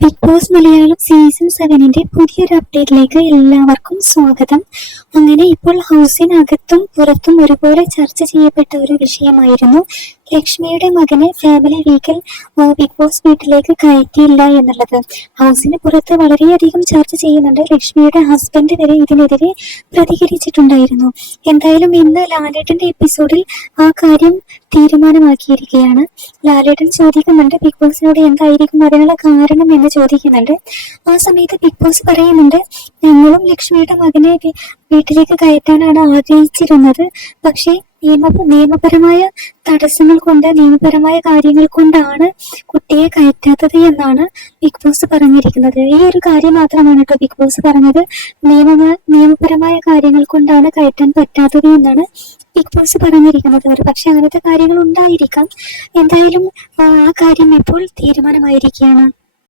Big Boss Malayalam season സെവനിന്റെ പുതിയൊരു അപ്ഡേറ്റിലേക്ക് എല്ലാവർക്കും സ്വാഗതം. അങ്ങനെ ഇപ്പോൾ ഹൗസിനകത്തും പുറത്തും ഒരുപോലെ ചർച്ച ചെയ്യപ്പെട്ട ഒരു വിഷയമായിരുന്നു ലക്ഷ്മിയുടെ മകനെ ഫാമിലി വീക്കിൽ ബിഗ് ബോസ് വീട്ടിലേക്ക് കയറ്റിയില്ല എന്നുള്ളത്. ഹൗസിന് പുറത്ത് വളരെയധികം ചർച്ച ചെയ്യുന്നുണ്ട് ലക്ഷ്മിയുടെ ഹസ്ബൻഡ് വരെ ഇതിനെതിരെ പ്രതികരിച്ചിട്ടുണ്ടായിരുന്നു. എന്തായാലും ഇന്ന് ലാലേട്ടന്റെ എപ്പിസോഡിൽ ആ കാര്യം തീരുമാനമാക്കിയിരിക്കുകയാണ്. ലാലേട്ടൻ ചോദിക്കുന്നുണ്ട് ബിഗ് ബോസിനോട് എന്തായിരിക്കും അതിനുള്ള കാരണം എന്ന് ചോദിക്കുന്നുണ്ട്. ആ സമയത്ത് ബിഗ് ബോസ് പറയുന്നുണ്ട് ഞങ്ങളും ലക്ഷ്മിയുടെ മകനെ വീട്ടിലേക്ക് കയറ്റാനാണ് ആഗ്രഹിച്ചിരുന്നത്. പക്ഷേ നിയമ നിയമപരമായ തടസ്സങ്ങൾ കൊണ്ട് നിയമപരമായ കാര്യങ്ങൾ കൊണ്ടാണ് കുട്ടിയെ കയറ്റാത്തത് എന്നാണ് ബിഗ് ബോസ് പറഞ്ഞിരിക്കുന്നത്. ഈ ഒരു കാര്യം മാത്രമാണ് കേട്ടോ ബിഗ് ബോസ് പറഞ്ഞത്. നിയമ നിയമപരമായ കാര്യങ്ങൾ കൊണ്ടാണ് കയറ്റാൻ പറ്റാത്തത് എന്നാണ് ബിഗ് ബോസ് പറഞ്ഞിരിക്കുന്നത്. ഒരു പക്ഷെ അങ്ങനത്തെ കാര്യങ്ങൾ ഉണ്ടായിരിക്കാം. എന്തായാലും ആ കാര്യം ഇപ്പോൾ തീരുമാനമായിരിക്കുകയാണ്.